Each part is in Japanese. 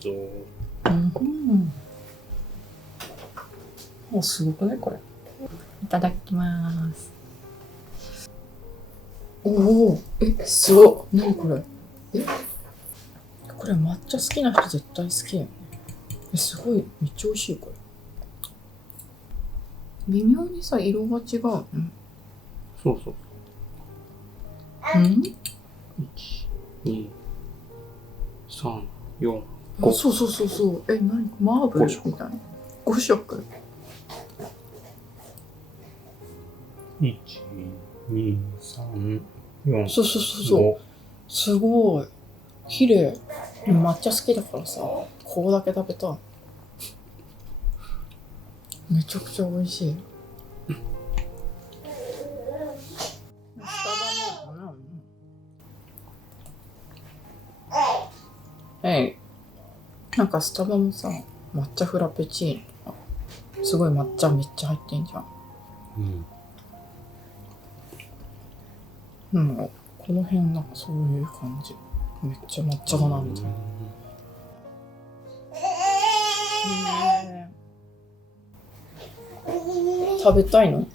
ぞ。もうすごくないこれ。いただきます。おお、すごい。何これ。これ抹茶好きな人絶対好きやね。すごい、めっちゃ美味しいこれ。微妙にさ、色が違う。そうそう。うん1、2、3、4、5。そうそうそうそう。何マーブルみたいな。5色。1、2、3、4。そうそうそうそう。すごい。綺麗。抹茶好きだからさ、ここだけ食べたい。めちゃくちゃ美味しい。なんかスタバもさ、抹茶フラペチーノとか、すごい抹茶めっちゃ入ってんじゃん。この辺なんかそういう感じ。めっちゃ抹茶だなみたいな。食べたいの？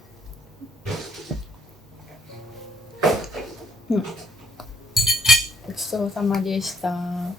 ごちそうさまでした。